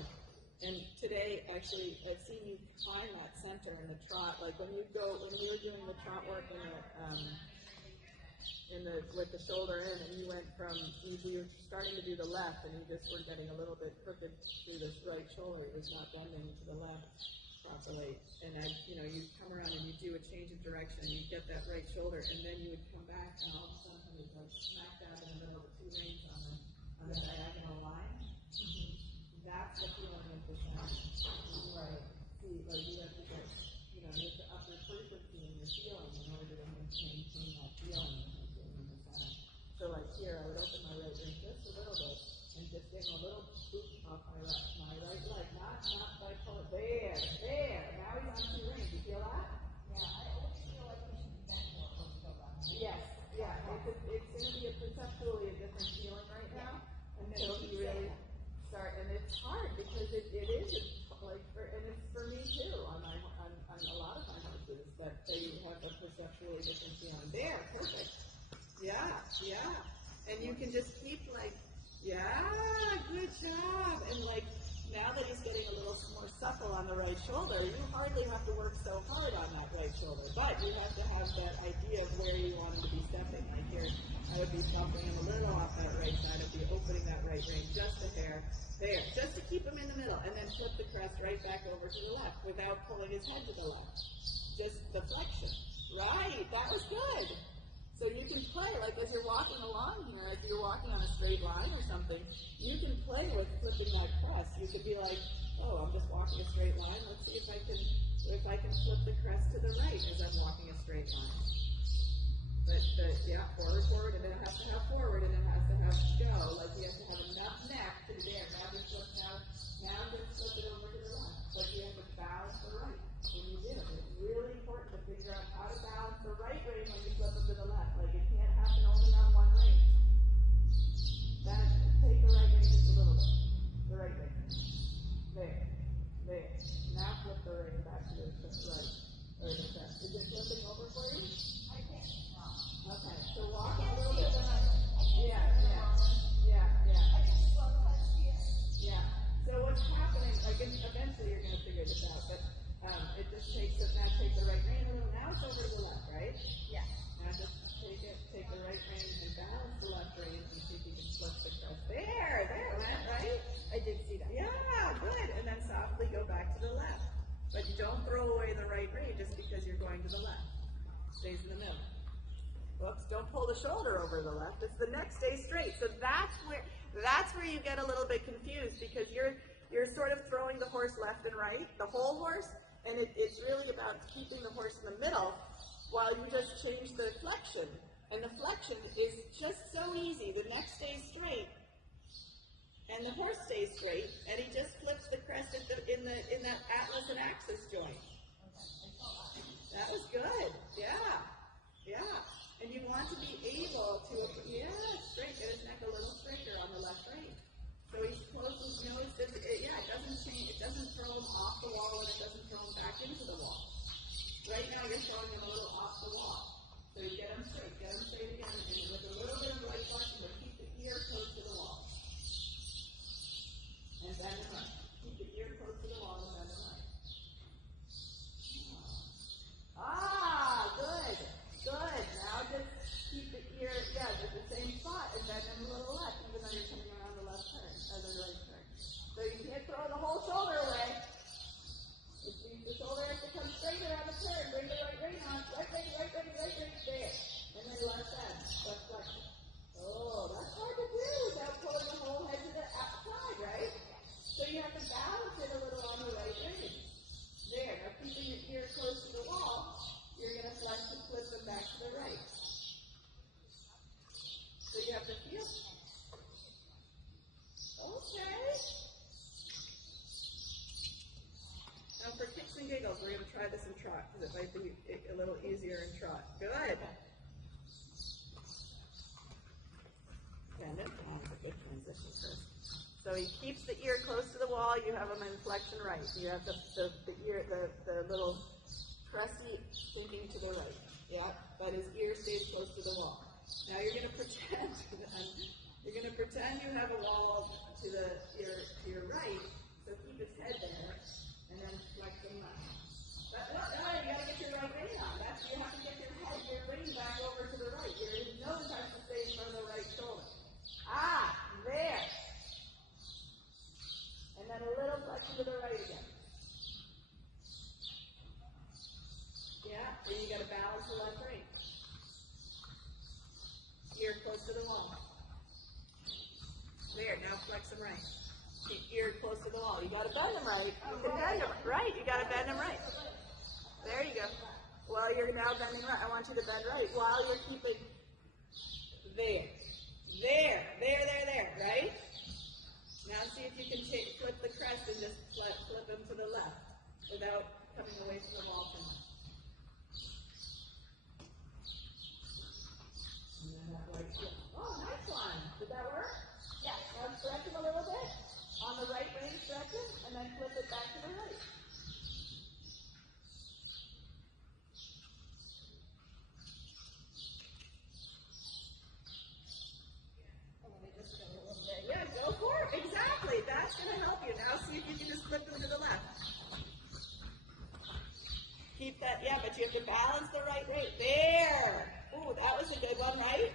And today, actually, I've seen you find that center in the trot. Like when you were doing the trot work with the shoulder in, and you went from, you were starting to do the left, and you just were getting a little bit crooked through this right shoulder. It was not bending to the left properly. And you come around and you do a change of direction, and you get that right shoulder, and then you would come back, and all of a sudden you would like smack dab in the middle of the 2 reins on the diagonal line. That's the feeling of the sound. Right. See, like you have to get, you have to up your frequency in your feeling in order to maintain that feeling of doing the sound. So like here, I would open my right ring just a little bit and just give a little boot off my right leg. Not like pull it there. Now he's on 2 rings. You feel that? Yeah, I always feel like we should be back more when we go back. Yes. Yeah. It's going to be perceptually a different feeling right now until you really start. And little more supple on the right shoulder, you hardly have to work so hard on that right shoulder. But you have to have that idea of where you want him to be stepping. Like here, I would be stopping him a little off that right side. I'd be opening that right rein just a hair. There, just to keep him in the middle, and then flip the crest right back over to the left without pulling his head to the left. Just the flexion. Right, that was good. So you can play, like as you're walking along here, if you're walking on a straight line or something, you can play with flipping that crest. You could be like, oh, I'm just walking a straight line. Let's see if I can flip the crest to the right as I'm walking a straight line. But yeah, forward, and then it has to have forward, and it has to have go. Like you have to have enough neck to there. Now just flip it over to the left. But you have to balance the right when you do it. It's really important to figure out how to balance the right rein when you flip it to the left. Like it can't happen only on one rein. Then take the right rein just a little bit. The right rein. There. Now flip the rein back to the right. Or the left. Is it flipping over for you? Okay, so walk a little bit. Yeah. So what's happening, like eventually you're going to figure this out, but it just takes it, now take the right rein a little, now it's over to the left, right? Yeah. Now just take the right rein and balance the left rein and see if you can flip the crest. There, right? I did see that. Yeah, good. And then softly go back to the left. But you don't throw away the right rein just because you're going to the left. Stays in the middle. Whoops, don't pull the shoulder over the left. It's the neck stays straight. So that's where you get a little bit confused because you're sort of throwing the horse left and right, the whole horse, and it's really about keeping the horse in the middle while you just change the flexion. And the flexion is just so easy. The neck stays straight and the horse stays straight, and he just flips the crest in that atlas and axis joint. That was good. Yeah. And you want to be able to, straight, get his neck a little straighter on the left rein. So he's close his nose, it doesn't change, it doesn't throw him off the wall and it doesn't throw him back into the wall. Right now you're throwing him a little off the wall. So you get him straight again, and with a little bit of right flexion, but keep the ear close to the wall. And bend him right. Keep the ear close to the wall and bend him right. Good. Now just keep the ear, at the same spot, and bend him a little left, even though you're coming around the left turn, or the right turn. So you can't throw the whole shoulder away. The shoulder has to come straight around the turn. Bring the right rein on. Right rein, there. And then left bend, left flexion. Oh, that's hard to do without pulling the whole head to the outside, right? So you have to balance it a little on the right rein. There. Now keeping your ear close to the wall, you're going to flex and flip them back to the right. So you have to feel. Okay. Now for kicks and giggles, we're going to try this in trot because it might be a little easier in trot. Good. Stand it. That's a good transition first. So he keeps the ear close to the wall. You have him in flexion right. You have the ear, the little cressy sinking to the right. Yeah, but his ear stays close to the wall. Now you're going to pretend you have a wall to your right. So keep his head there, and then flex him left. No, you got to get your right rein on. You have to get your rein back over to the right. Your nose has to stay in front of the right shoulder. There. And then a little flexion to the right again. Yeah, and you got to balance the left rein. Ear close to the wall. There, now flex them right. Keep ear close to the wall. You got to bend them right. You can bend them right. You got to bend them right. There you go. Well, you're now bending right. I want you to bend right while you're keeping there. Right? Now see if you can flip the crest and just flip them to the left without coming away from the wall too much. And then that right flip. Oh, nice one. Did that work? Yeah. Now stretch him a little bit. On the right rein, stretch him, and then flip it back to the right. Yeah, go for it. Exactly. That's going to help you. Now see if you can just straight. There. Ooh, that was a good one, right?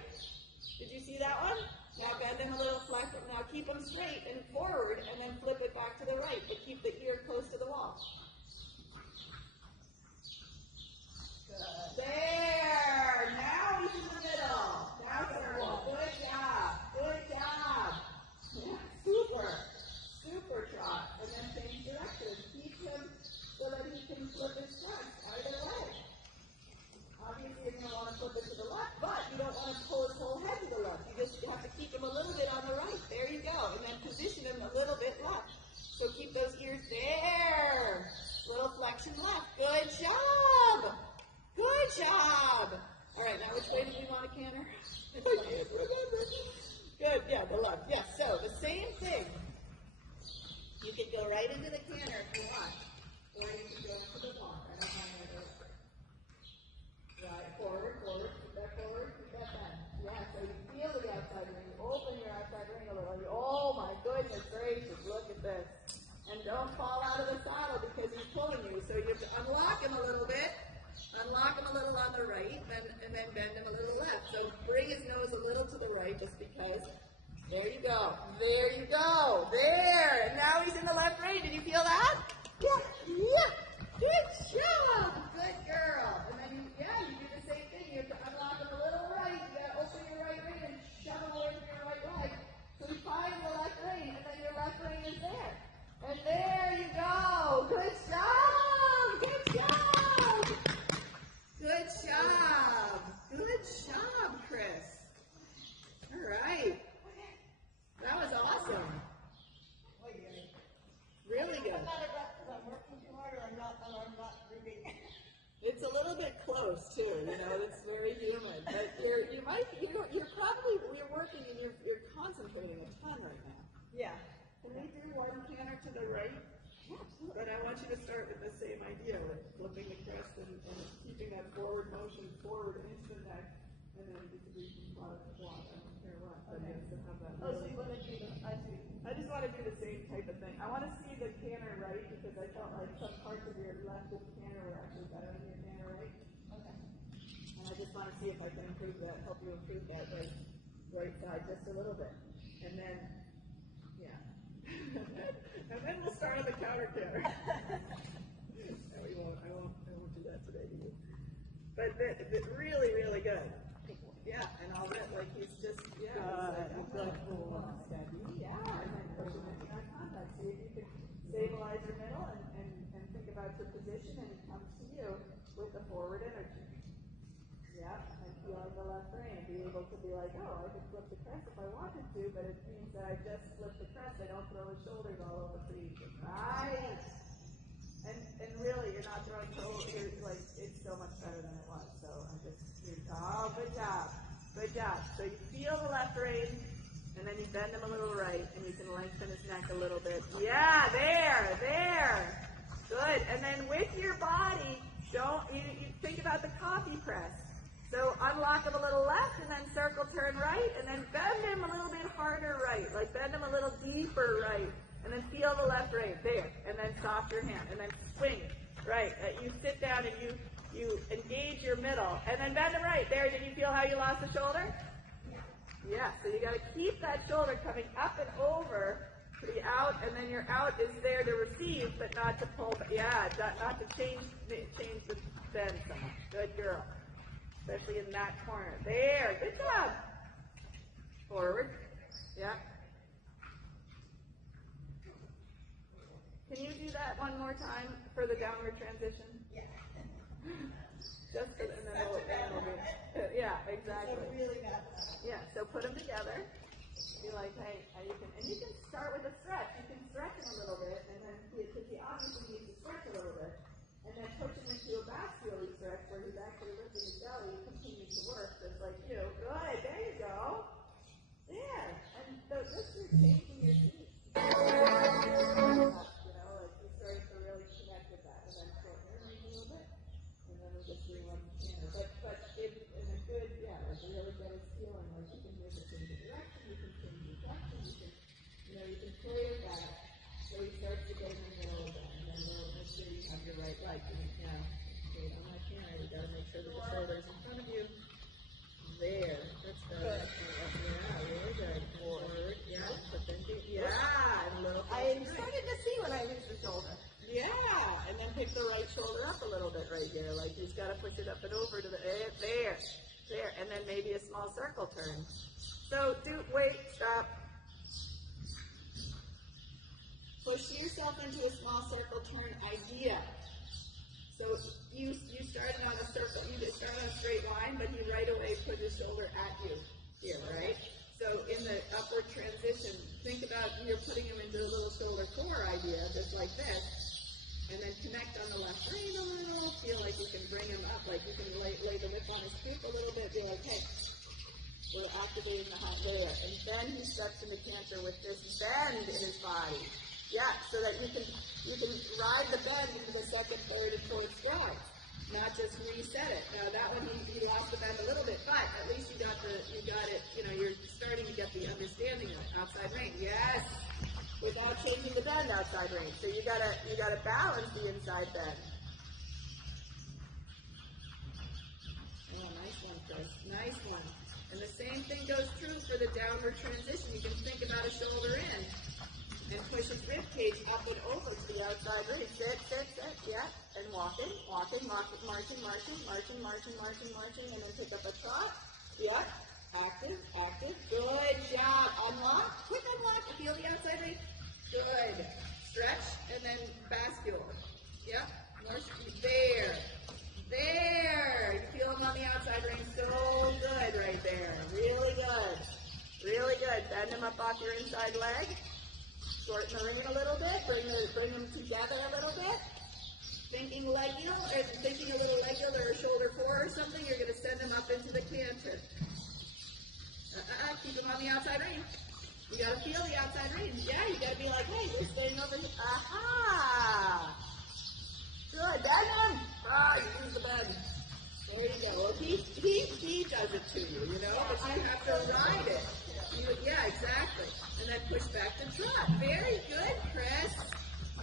Did you see that one? Now bend him a little flat. Now keep him straight and forward, and then flip it back to the right, but keep the ear close to the wall. There. Now he's in the middle. Now circle. Good job. Good job. Yeah, super. Super trot. And then change direction. Keep him so that he can flip his front either way. Obviously, you're going to want to flip it to the left, but you don't want to pull his whole head to the left. You just have to keep him a little bit on the right. There you go. And then position him a little bit left. So keep those ears there. Little flexion left. Good job. Good job. All right, now which way do we want to canter? I can't remember. Good, yeah, the left. Yes, so the same thing. You can go right into the canter if you want, or you can go into the block. I don't mind either way. Right, forward, forward, keep that bend. Yeah, so you feel the outside ring. Open your outside ring a little. Oh my goodness gracious, look at this. And don't fall out of the saddle because he's pulling you. So you have to unlock him a little bit. Unlock him a little on the right, and then bend him a little left. So bring his nose a little to the right just because. There you go. There you go. There. And now he's in the left rein. Did you feel that? Yeah. Yeah. Good job. Good girl. And then you do the same thing. You have to unlock him a little right. You got to open your right rein and shove him away from your right leg. So he finds the left rein, and then your left rein is there. And there you go. Good job. Good job. Good job. Good job, Chris. All right. That was awesome. Really good. I'm working too hard or I'm not breathing. It's a little bit close too, it's very humid. But you're working and you're concentrating a ton right now. Yeah. Can we do one canter to the right? But I want you to start with the same idea, with flipping the crest and keeping that forward motion forward into the neck, and then you can block. I don't care what. But you have to have that. Oh, so you want to do the, I see. I just want to do the same type of thing. I want to see the canter right because I felt like some parts of your left canter were actually better than your canter right. Okay. And I just want to see if I can improve that, help you improve that right side just a little bit. And then, yeah. And then we'll start on the counter canter. No, I won't do that today to you. But really, really good. Yeah, and all that, like he's just, he's like, steady, and then pushing into that contact. See if you can stabilize your middle and think about your position, and it comes to you with the forward energy. Yeah, and feel the left rein, and be able to be like, oh, I could flip the crest if I wanted to, but it means that I just flip the crest, I don't throw his shoulders all over so you can, right? And really, you're not throwing shoulders, it's so much better than it was, so oh, good job. Good job. So you feel the left rein, and then you bend him a little right, and you can lengthen his neck a little bit. Yeah, there. Good. And then with your body, you think about the coffee press. So unlock him a little left, and then circle turn right, and then bend him a little bit harder right. Like bend him a little deeper right, and then feel the left rein. There. And then soft your hand, and then swing. Right. You sit down and you engage your middle, and then bend them right. There, did you feel how you lost the shoulder? Yeah, so you got to keep that shoulder coming up and over to the out, and then your out is there to receive, but not to pull, not to change the bend so much. Good girl. Especially in that corner. There, good job. Forward. Yeah. Can you do that one more time for the downward transition? Yeah. Just and then it'll be, yeah, exactly. Really bad. Yeah, so put them together. Be like, hey, you can start with a stretch. You can stretch him a little bit, and then because he obviously needs to stretch a little bit, and then push him into a bascule stretch where he's actually lifting his belly and continuing to work, just like you. Good, there you go. There, and this is changing your feet. You're starting to really connect with that, and then shorten your range a little bit, and then we'll just do one canter. But in a good, really get his feeling, like you can move it in the direction, you can change the direction, you can play with that. So he starts to get in the middle of that, and then we'll make sure you have your right leg. Yeah, okay, I'm not canter. You gotta make sure that the shoulder's in front of you. There. That's better. Yeah, really good. Forward. Yeah. But then and a little. I started to see when I lose the shoulder. Yeah. And then pick the right shoulder up a little bit right here. Like he's got to push it up and over to the there. There. And then maybe a small circle turn. So wait, stop. Push yourself into a small circle turn idea. So you started on a circle, you just started on a straight line, but he right away put his shoulder at you here, right? So in the upward transition, think about you're putting him into a little shoulder core idea, just like this, and then connect on the left rein a little, feel like you can bring him up, like you can lay the whip on his hip a little bit, be like, hey, we're activating the hot there. And then he steps into canter with this bend in his body. Yeah, so that you can ride the bend into the second, third, and fourth stride, not just reset it. Now that one he lost the bend a little bit, but at least you got it. You're starting to get the understanding of it. Outside range, yes, without changing the bend outside range. So you gotta balance the inside bend. Oh, nice one, Chris. Nice one. And the same thing goes true for the downward transition. You can think about a shoulder in. And push his rib cage up and over to the outside range. Sit, yeah. And marching, and then pick up a trot. Yeah. Active. Good job. Unlock. Quick unlock. Feel the outside range. Good. Stretch, and then bascule. Yeah. There. You feel him on the outside range. So good right there. Really good. Bend him up off your inside leg. Shorten the ring a little bit, bring them together a little bit. Thinking a little leg or a shoulder core or something, you're going to send them up into the canter. Keep them on the outside range. You got to feel the outside range. Yeah, you got to be like, hey, we're staying over here. Aha! Good, bend them. You use the bend. There you go. Well, he does it to you, but you have to ride it. Yeah, exactly. And then push back to trot. Very good, Chris.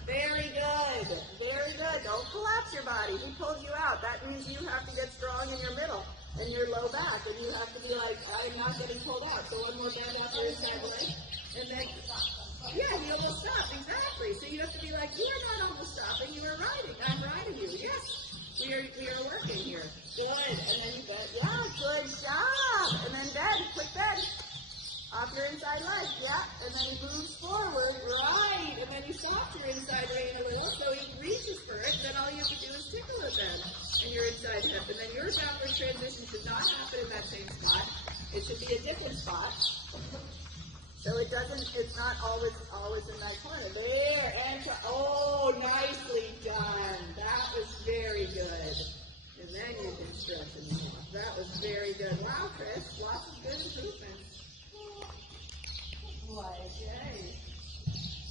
Very good. Don't collapse your body. He pulled you out. That means you have to get strong in your middle and your low back. And you have to be like, I'm not getting pulled out. So one more bend out your inside leg. And then, yeah, he almost stopped. Exactly. So you have to be like, you are not almost stopping. You are riding. I'm riding you. Yes. We are working here. Good. And then you bend. Yeah, good job. And then bend. Quick bend. Off your inside leg, yeah, and then he moves forward, right, and then you stop your inside rein a little, so he reaches for it, then all you have to do is tickle it then, and your inside hip, and then your downward transition should not happen in that same spot, it should be a different spot, so it's not always in that corner, there, and, nicely done, that was very good, and then you can stretch and off, that was very good, wow, Chris, lots of good improvements. Okay.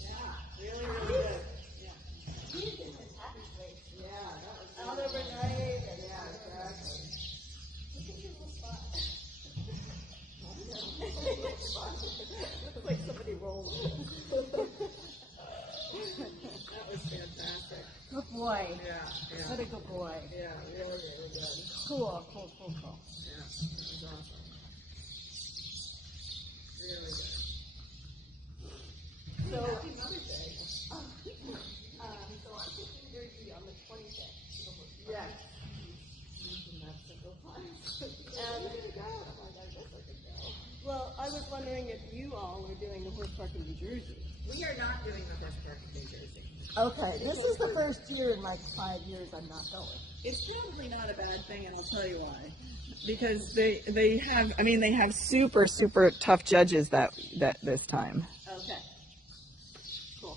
Yeah, really good. Yeah. He's in his happy place. Yeah, that was out overnight. And yeah, exactly. Look at your little spot. Looks like somebody rolled. That was fantastic. Good boy. Yeah. What a good boy. Yeah, really good. Cool. Yeah, that was awesome. Really good. So, another day. so I'm taking Jersey on the 26th. Yes. Well, I was wondering if you all were doing the horse park in New Jersey. We are not doing the horse park in New Jersey. Okay, this is the first year in like 5 years I'm not going. It's probably not a bad thing, and I'll tell you why. Because they have super tough judges that this time.